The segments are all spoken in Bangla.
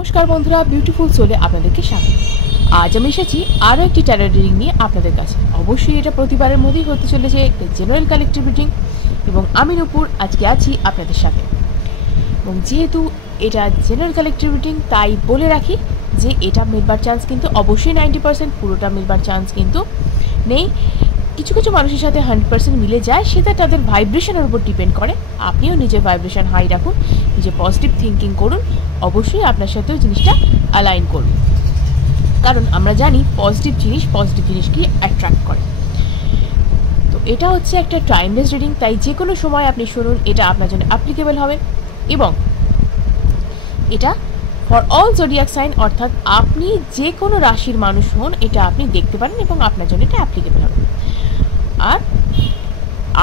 নমস্কার বন্ধুরা, বিউটিফুল সোলে আপনাদেরকে স্বাগত। আজ আমি এসেছি আরও একটি ট্যারো রিডিং নিয়ে আপনাদের কাছে। অবশ্যই এটা প্রতিবারের মধ্যেই হতে চলেছে একটা জেনারেল কালেকটিভ রিডিং, এবং আমি নূপুর আজকে আছি আপনাদের সাথে। এবং যেহেতু এটা জেনারেল কালেকটিভ রিডিং, তাই বলে রাখি যে এটা মিলবার চান্স কিন্তু অবশ্যই 90%, পুরোটা মিলবার চান্স কিন্তু নেই। কিছু কিছু মানুষের সাথে 100% মিলে যায়, সেটা তাদের ভাইব্রেশনের উপর ডিপেন্ড করে। আপনিও নিজের ভাইব্রেশন হাই রাখুন, নিজে পজিটিভ থিঙ্কিং করুন, অবশ্যই আপনার সাথেও জিনিসটা অ্যালাইন করুন, কারণ আমরা জানি পজিটিভ জিনিসকে অ্যাট্রাক্ট করে। তো এটা হচ্ছে একটা টাইমলেস রিডিং, তাই যে কোনো সময় আপনি শুনুন, এটা আপনার জন্য অ্যাপ্লিকেবল হবে। এবং এটা ফর অল জোডিয়াক সাইন, অর্থাৎ আপনি যে কোনো রাশির মানুষ হন, এটা আপনি দেখতে পারেন এবং আপনার জন্য এটা অ্যাপ্লিকেবল হবে। আর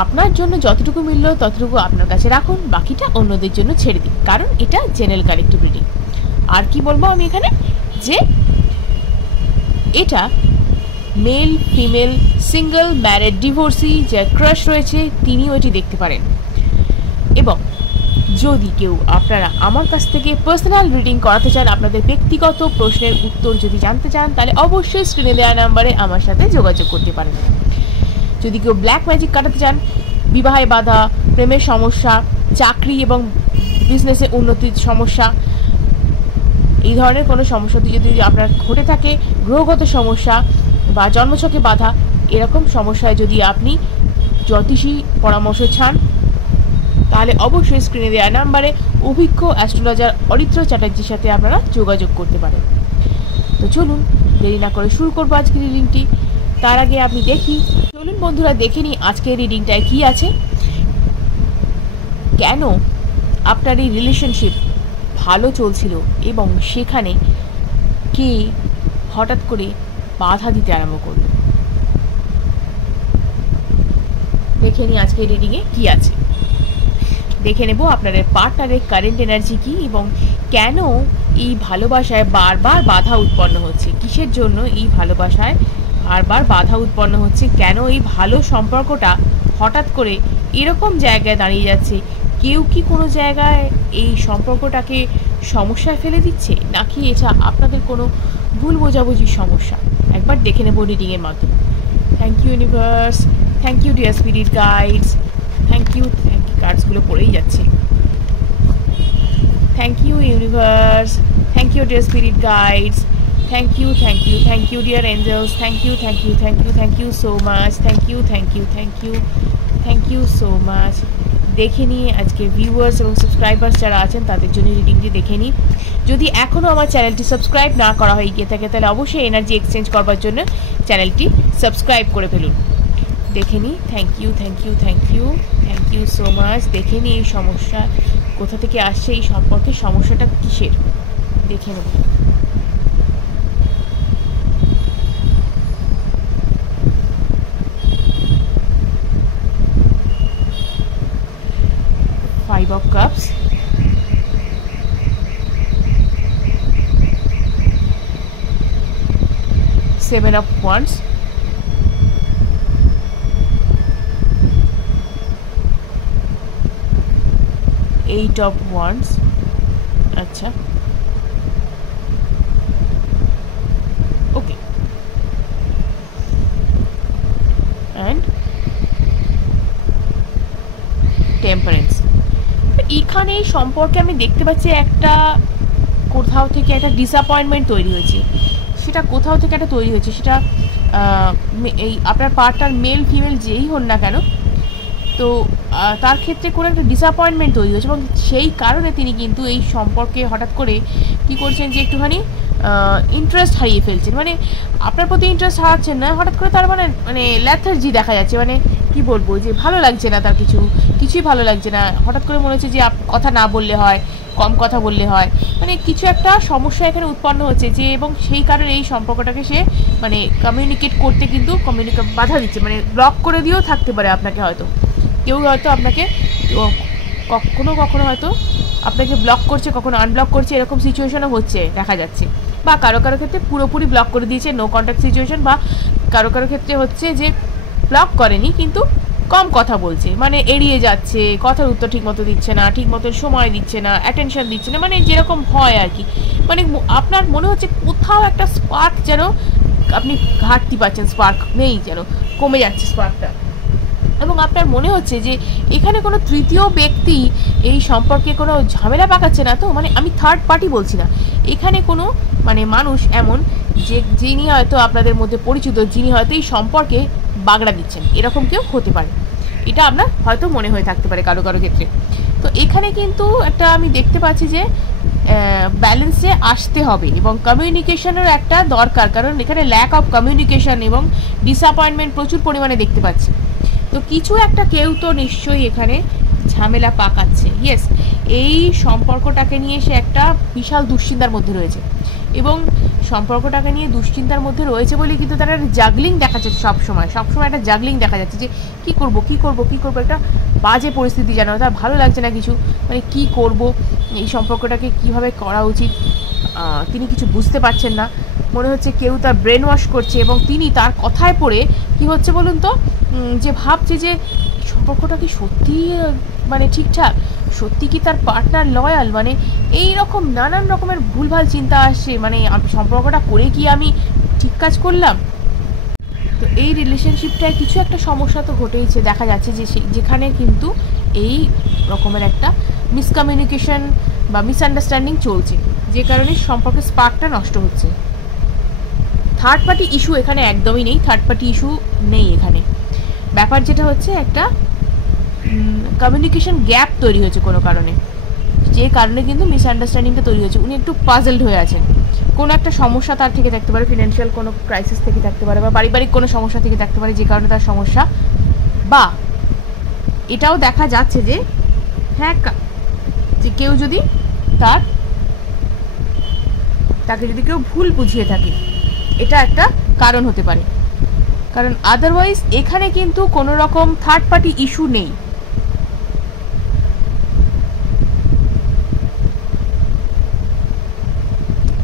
আপনার জন্য যতটুকু মিলল ততটুকু আপনার কাছে রাখুন, বাকিটা অন্যদের জন্য ছেড়ে দিন, কারণ এটা জেনারেল কালেকটিভ রিডিং। আর কি বলবো আমি এখানে, যে এটা male, female, single, married, divorcee, যার ক্রাশ রয়েছে তিনিও এটি দেখতে পারেন। এবং যদি কেউ আপনারা আমার কাছ থেকে পার্সোনাল রিডিং করাতে চান, আপনাদের ব্যক্তিগত প্রশ্নের উত্তর যদি জানতে চান, তাহলে অবশ্যই স্ক্রিনে দেওয়া নাম্বারে আমার সাথে যোগাযোগ করতে পারেন। যদি কেউ ব্ল্যাক ম্যাজিক কাটাতে চান, বিবাহে বাধা, প্রেমের সমস্যা, চাকরি এবং বিজনেসে উন্নতির সমস্যা, এই ধরনের কোনো সমস্যা যদি আপনার ঘটে থাকে, গ্রহগত সমস্যা বা জন্মছকে বাধা, এরকম সমস্যায় যদি আপনি জ্যোতিষী পরামর্শ চান, তাহলে অবশ্যই স্ক্রিনে দেওয়া নাম্বারে অভিজ্ঞ অ্যাস্ট্রোলজার অরিত্র চ্যাটার্জির সাথে আপনারা যোগাযোগ করতে পারেন। তো চলুন দেরি না করে শুরু করবো আজকের রিডিংটি। তার আগে আপনি চলুন বন্ধুরা দেখে নিই আজকের রিডিংটায় কি আছে। কেন আপনার এই রিলেশনশিপ ভালো চলছিল এবং সেখানে কে হঠাৎ করে বাধা দিতে আরম্ভ করল, দেখে নিই আজকের রিডিংয়ে কি আছে। দেখে নেব আপনার পার্টনারের কারেন্ট এনার্জি কি, এবং কেন এই ভালোবাসায় বারবার বাধা উৎপন্ন হচ্ছে, কিসের জন্য এই ভালোবাসায় বারবার বাধা উৎপন্ন হচ্ছে, কেন এই ভালো সম্পর্কটা হঠাৎ করে এরকম জায়গায় দাঁড়িয়ে যাচ্ছে। কেউ কি কোনো জায়গায় এই সম্পর্কটাকে সমস্যায় ফেলে দিচ্ছে, নাকি এটা আপনাদের কোনো ভুল বোঝাবুঝির সমস্যা, একবার দেখে নেব রিডিংয়ের মাধ্যমে। Thank you universe, thank you dear spirit guides, thank you কার্ডসগুলো পড়েই যাচ্ছে। Thank you universe, thank you dear spirit guides, thank you dear angels, thank you so much, thank you so much। দেখে নিয়ে আজকে ভিউয়ার্স এবং সাবস্ক্রাইবার্স যারা আছেন তাদের জন্য রিডিংটি দেখে নিই। যদি এখনও আমার চ্যানেলটি সাবস্ক্রাইব না করা হয়ে গিয়ে থাকে, তাহলে অবশ্যই এনার্জি এক্সচেঞ্জ করবার জন্য চ্যানেলটি সাবস্ক্রাইব করে ফেলুন। দেখে নিই, থ্যাংক ইউ সো মাচ। দেখে নিই এই সমস্যা কোথা থেকে আসছে, এই সম্পর্কে সমস্যাটা কিসের, দেখে নেব। Five of Cups, Seven of Wands, Eight of Wands, আচ্ছা ওকে, and Temperance। এখানে এই সম্পর্কে আমি দেখতে পাচ্ছি একটা কোথাও থেকে একটা ডিসঅ্যাপয়েন্টমেন্ট তৈরি হয়েছে। সেটা কোথাও থেকে একটা তৈরি হয়েছে, সেটা এই আপনার পার্টনার মেল ফিমেল যেই হন না কেন, তো তার ক্ষেত্রে কোনো একটা ডিসঅ্যাপয়েন্টমেন্ট তৈরি হয়েছে, এবং সেই কারণে তিনি কিন্তু এই সম্পর্কে হঠাৎ করে কী করছেন, যে একটুখানি ইন্টারেস্ট হারিয়ে ফেলছেন। মানে আপনার প্রতি ইন্টারেস্ট হারাচ্ছেন না, হঠাৎ করে তার মানে ল্যাথার্জি দেখা যাচ্ছে, মানে কি বলবো, যে ভালো লাগছে না, তার কিছুই ভালো লাগছে না। হঠাৎ করে মনে হচ্ছে যে কথা না বললে হয়, কম কথা বললে হয়, মানে কিছু একটা সমস্যা এখানে উৎপন্ন হচ্ছে, যে এবং সেই কারণে এই সম্পর্কটাকে সে মানে কমিউনিকেট করতে কিন্তু বাধা দিচ্ছে, মানে ব্লক করে দিয়েও থাকতে পারে আপনাকে। হয়তো কেউ হয়তো আপনাকে কখনো হয়তো আপনাকে ব্লক করছে, কখনো আনব্লক করছে, এরকম সিচুয়েশনও হচ্ছে দেখা যাচ্ছে। বা কারো ক্ষেত্রে পুরোপুরি ব্লক করে দিয়েছে, নো কন্ট্যাক্ট সিচুয়েশন, বা কারো ক্ষেত্রে হচ্ছে যে ব্লক করেনি কিন্তু কম কথা বলছে, মানে এড়িয়ে যাচ্ছে, কথার উত্তর ঠিক মতো দিচ্ছে না, ঠিক মতো সময় দিচ্ছে না, অ্যাটেনশন দিচ্ছে না, মানে যেরকম হয় আর কি। মানে আপনার মনে হচ্ছে কোথাও একটা স্পার্ক যেন আপনি ঘাটতি পাচ্ছেন, স্পার্ক নেই, যেন কমে যাচ্ছে স্পার্কটা। এবং আপনার মনে হচ্ছে যে এখানে কোনো তৃতীয় ব্যক্তি এই সম্পর্কে কোনো ঝামেলা পাকাচ্ছে না তো, মানে আমি থার্ড পার্টি বলছি না, এখানে কোনো মানে মানুষ এমন যে যিনি হয়তো আপনাদের মধ্যে পরিচিত, যিনি হয়তো এই সম্পর্কে বাগড়া দিচ্ছেন, এরকম কেউ হতে পারে। এটা আপনার হয়তো মনে হয়ে থাকতে পারে কারো কারো ক্ষেত্রে। তো এখানে কিন্তু একটা আমি দেখতে পাচ্ছি যে ব্যালেন্সে আসতে হবে এবং কমিউনিকেশনের একটা দরকার, কারণ এখানে ল্যাক অফ কমিউনিকেশন এবং ডিসঅ্যাপয়েন্টমেন্ট প্রচুর পরিমাণে দেখতে পাচ্ছি। তো কিছু একটা কেউ তো নিশ্চয়ই এখানে ঝামেলা পাকাচ্ছে। ইয়েস, এই সম্পর্কটাকে নিয়ে সে একটা বিশাল দুশ্চিন্তার মধ্যে রয়েছে, এবং সম্পর্কটাকে নিয়ে দুশ্চিন্তার মধ্যে রয়েছে বলে কিন্তু তার একটা জাগলিং দেখা যাচ্ছে, সবসময় একটা জাগলিং দেখা যাচ্ছে যে কী করবো, একটা বাজে পরিস্থিতি, যেন তার ভালো লাগছে না কিছু, মানে কি করব, এই সম্পর্কটাকে কিভাবে করা উচিত তিনি কিছু বুঝতে পারছেন না। মনে হচ্ছে কেউ তার ব্রেন ওয়াশ করছে, এবং তিনি তার কথায় পড়ে কি হচ্ছে বলুন তো, যে ভাবছে যে সম্পর্কটা কি সত্যি মানে ঠিকঠাক, সত্যি কি তার পার্টনার লয়াল, মানে এই রকম নানান রকমের ভুলভাল চিন্তা আসছে, মানে সম্পর্কটা করে কি আমি ঠিক কাজ করলাম। তো এই রিলেশনশিপটায় কিছু একটা সমস্যা তো ঘটেইছে, দেখা যাচ্ছে যে যেখানে কিন্তু এই রকমের একটা মিসকমিউনিকেশন বা মিসআন্ডারস্ট্যান্ডিং চলছে, যে কারণে সম্পর্কের স্পার্কটা নষ্ট হচ্ছে। থার্ড পার্টি ইস্যু এখানে একদমই নেই, থার্ড পার্টি ইস্যু নেই এখানে। ব্যাপার যেটা হচ্ছে একটা কমিউনিকেশন গ্যাপ তৈরি হয়েছে কোনো কারণে, যে কারণে কিন্তু মিসআন্ডারস্ট্যান্ডিংটা তৈরি হয়েছে। উনি একটু পাজলড হয়ে আছেন, কোনো একটা সমস্যা তার থেকে থাকতে পারে, ফিনান্সিয়াল কোনো ক্রাইসিস থেকে থাকতে পারে, বা পারিবারিক কোনো সমস্যা থেকে থাকতে পারে, যে কারণে তার সমস্যা। বা এটাও দেখা যাচ্ছে যে হ্যাঁ, যে কেউ যদি তাকে যদি কেউ ভুল বুঝিয়ে থাকে, এটা একটা কারণ হতে পারে, কারণ আদারওয়াইজ এখানে কিন্তু কোনো রকম থার্ড পার্টি ইস্যু নেই।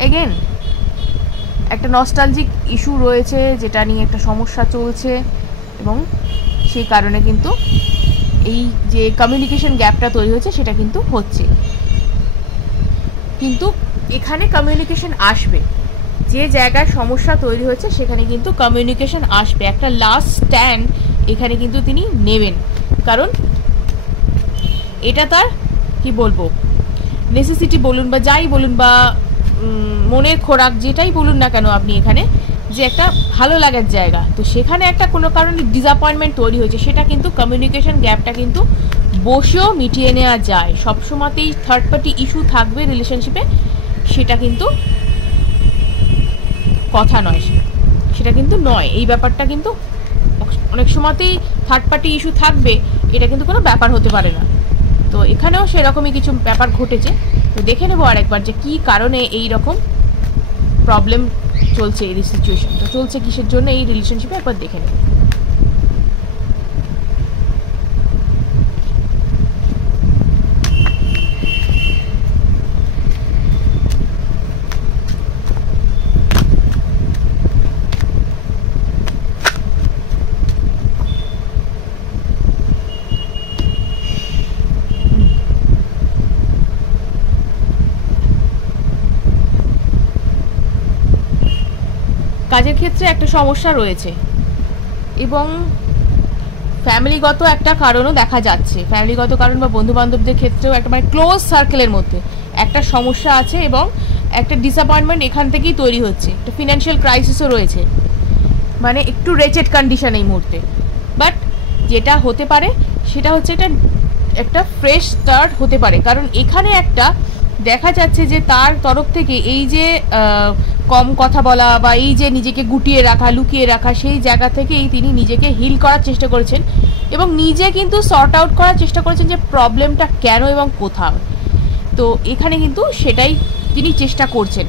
এগেন একটা নস্টালজিক ইস্যু রয়েছে, যেটা নিয়ে একটা সমস্যা চলছে, এবং সেই কারণে কিন্তু এই যে কমিউনিকেশন গ্যাপটা তৈরি হচ্ছে সেটা কিন্তু হচ্ছে। কিন্তু এখানে কমিউনিকেশন আসবে, যে জায়গায় সমস্যা তৈরি হচ্ছে সেখানে কিন্তু কমিউনিকেশন আসবে, একটা লাস্ট স্ট্যান্ড এখানে কিন্তু তিনি নেবেন, কারণ এটা তার কি বলবো নেসেসিটি বলুন বা যাই বলুন, বা মনের খোরাক যেটাই বলুন না কেন আপনি, এখানে যে একটা ভালো লাগার জায়গা, তো সেখানে একটা কোনো কারণে ডিসঅ্যাপয়েন্টমেন্ট তৈরি হয়েছে, সেটা কিন্তু কমিউনিকেশন গ্যাপটা কিন্তু বসেও মিটিয়ে নেওয়া যায়। সবসময়তেই থার্ড পার্টি ইস্যু থাকবে রিলেশনশিপে, সেটা কিন্তু কথা নয়, সেটা কিন্তু নয়, এই ব্যাপারটা কিন্তু অনেক সময়তেই থার্ড পার্টি ইস্যু থাকবে, এটা কিন্তু কোনো ব্যাপার হতে পারে না। তো এখানেও সেরকমই কিছু ব্যাপার ঘটেছে। তো দেখে নেবো আরেকবার যে কী কারণে এই রকম প্রবলেম চলছে, এই সিচুয়েশনটা চলছে কিসের জন্য এই রিলেশনশিপে, একবার দেখে নেবো। কাজের ক্ষেত্রে একটা সমস্যা রয়েছে, এবং ফ্যামিলিগত একটা কারণও দেখা যাচ্ছে, ফ্যামিলিগত কারণ বা বন্ধু বান্ধবদের ক্ষেত্রেও একটা মানে ক্লোজ সার্কেলের মধ্যে একটা সমস্যা আছে, এবং একটা ডিসঅ্যাপয়েন্টমেন্ট এখান থেকেই তৈরি হচ্ছে, একটা ফিনান্সিয়াল ক্রাইসিসও রয়েছে, মানে একটু রেচেড কন্ডিশন এই মুহূর্তে। বাট যেটা হতে পারে সেটা হচ্ছে একটা ফ্রেশ স্টার্ট হতে পারে, কারণ এখানে একটা দেখা যাচ্ছে যে তার তরফ থেকে এই যে কম কথা বলা বা এই যে নিজেকে গুটিয়ে রাখা, লুকিয়ে রাখা, সেই জায়গা থেকেই তিনি নিজেকে হিল করার চেষ্টা করেছেন, এবং নিজে কিন্তু সর্ট আউট করার চেষ্টা করেছেন যে প্রবলেমটা কেন এবং কোথাও। তো এখানে কিন্তু সেটাই তিনি চেষ্টা করছেন।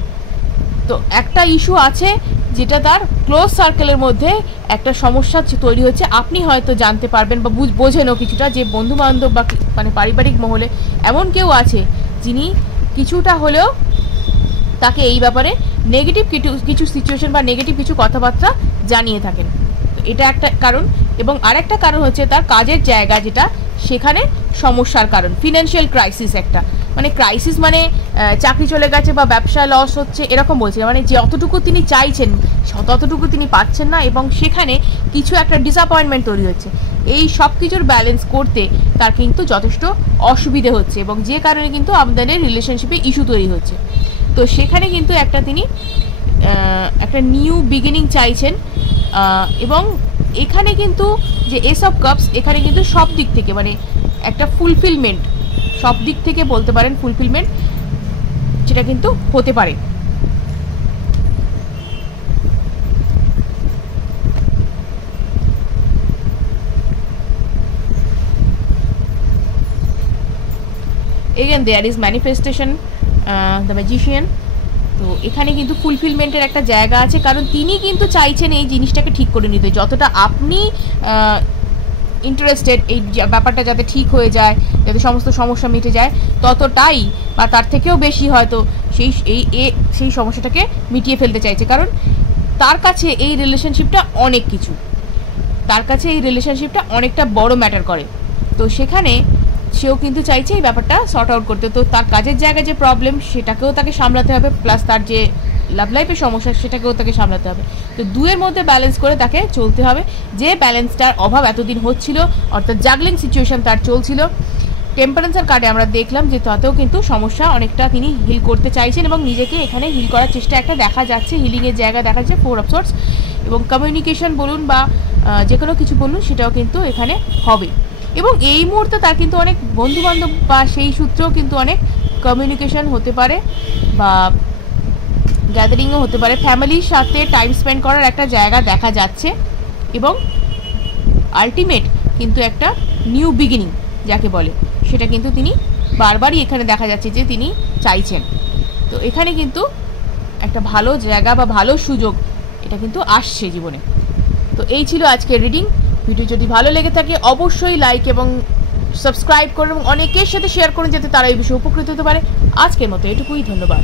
তো একটা ইস্যু আছে যেটা তার ক্লোজ সার্কেলের মধ্যে একটা সমস্যা তৈরি হচ্ছে, আপনি হয়তো জানতে পারবেন বা বোঝেনও কিছুটা, যে বন্ধু বান্ধব বা মানে পারিবারিক মহলে এমন কেউ আছে যিনি কিছুটা হলেও তাকে এই ব্যাপারে নেগেটিভ কিছু সিচুয়েশন বা নেগেটিভ কিছু কথাবার্তা জানিয়ে থাকেন। তো এটা একটা কারণ। এবং আরেকটা কারণ হচ্ছে তার কাজের জায়গা, যেটা সেখানে সমস্যার কারণ, ফিনান্সিয়াল ক্রাইসিস একটা, মানে ক্রাইসিস মানে চাকরি চলে গেছে বা ব্যবসায় লস হচ্ছে এরকম বলছি, মানে যতটুকু তিনি চাইছেন ততটুকু তিনি পাচ্ছেন না, এবং সেখানে কিছু একটা ডিসঅ্যাপয়েন্টমেন্ট তৈরি হচ্ছে। এই সব কিছুর ব্যালেন্স করতে তার কিন্তু যথেষ্ট অসুবিধে হচ্ছে, এবং যে কারণে কিন্তু আমাদের রিলেশনশিপে ইস্যু তৈরি হচ্ছে। তো সেখানে কিন্তু তিনি একটা নিউ বিগিনিং চাইছেন। এবং এখানে কিন্তু যে এস অফ কাপস, এখানে কিন্তু সব দিক থেকে মানে একটা ফুলফিলমেন্ট, সব দিক থেকে বলতে পারেন ফুলফিলমেন্ট, যেটা কিন্তু হতে পারে। Again there is manifestation, the magician। তো এখানে কিন্তু ফুলফিলমেন্টের একটা জায়গা আছে, কারণ তিনি কিন্তু চাইছেন এই জিনিসটাকে ঠিক করে নিতে। যতটা আপনি ইন্টারেস্টেড এই ব্যাপারটা যাতে ঠিক হয়ে যায়, যাতে সমস্ত সমস্যা মিটে যায়, ততটাই বা তার থেকেও বেশি হয়তো সেই সমস্যাটাকে মিটিয়ে ফেলতে চাইছে। কারণ তার কাছে এই রিলেশনশিপটা অনেক কিছু, তার কাছে এই রিলেশনশিপটা অনেকটা বড় ম্যাটার করে। তো সেখানে সেও কিন্তু চাইছে এই ব্যাপারটা সর্ট আউট করতে। তো তার কাজের জায়গায় যে প্রবলেম সেটাকেও তাকে সামলাতে হবে, প্লাস তার যে লাভ লাইফের সমস্যা সেটাকেও তাকে সামলাতে হবে। তো দুয়ের মধ্যে ব্যালেন্স করে তাকে চলতে হবে। যে ব্যালেন্সটার অভাব এতদিন হচ্ছিল, অর্থাৎ জাগলিং সিচুয়েশন তার চলছিল, টেম্পারেচার কার্ডে আমরা দেখলাম যে তাতেও কিন্তু সমস্যা অনেকটা তিনি হিল করতে চাইছেন, এবং নিজেকে এখানে হিল করার চেষ্টা একটা দেখা যাচ্ছে, হিলিংয়ের জায়গা দেখা যাচ্ছে, 4 অফ সোর্ডস। এবং কমিউনিকেশন বলুন বা যে কোনো কিছু বলুন, সেটাও কিন্তু এখানে হবে। এবং এই মুহূর্তে তার কিন্তু অনেক বন্ধুবান্ধব বা সেই সূত্রেও কিন্তু অনেক কমিউনিকেশন হতে পারে বা গ্যাদারিংও হতে পারে, ফ্যামিলির সাথে টাইম স্পেন্ড করার একটা জায়গা দেখা যাচ্ছে। এবং আলটিমেট কিন্তু একটা নিউ বিগিনিং যাকে বলে, সেটা কিন্তু তিনি বারবারই এখানে দেখা যাচ্ছে যে তিনি চাইছেন। তো এখানে কিন্তু একটা ভালো জায়গা বা ভালো সুযোগ এটা কিন্তু আসছে জীবনে। তো এই ছিল আজকের রিডিং। ভিডিও যদি ভালো লেগে থাকে অবশ্যই লাইক এবং সাবস্ক্রাইব করুন, এবং অনেকের সাথে শেয়ার করুন যাতে তারা এই বিষয়ে উপকৃত হতে পারে। আজকের মতো এটুকুই, ধন্যবাদ।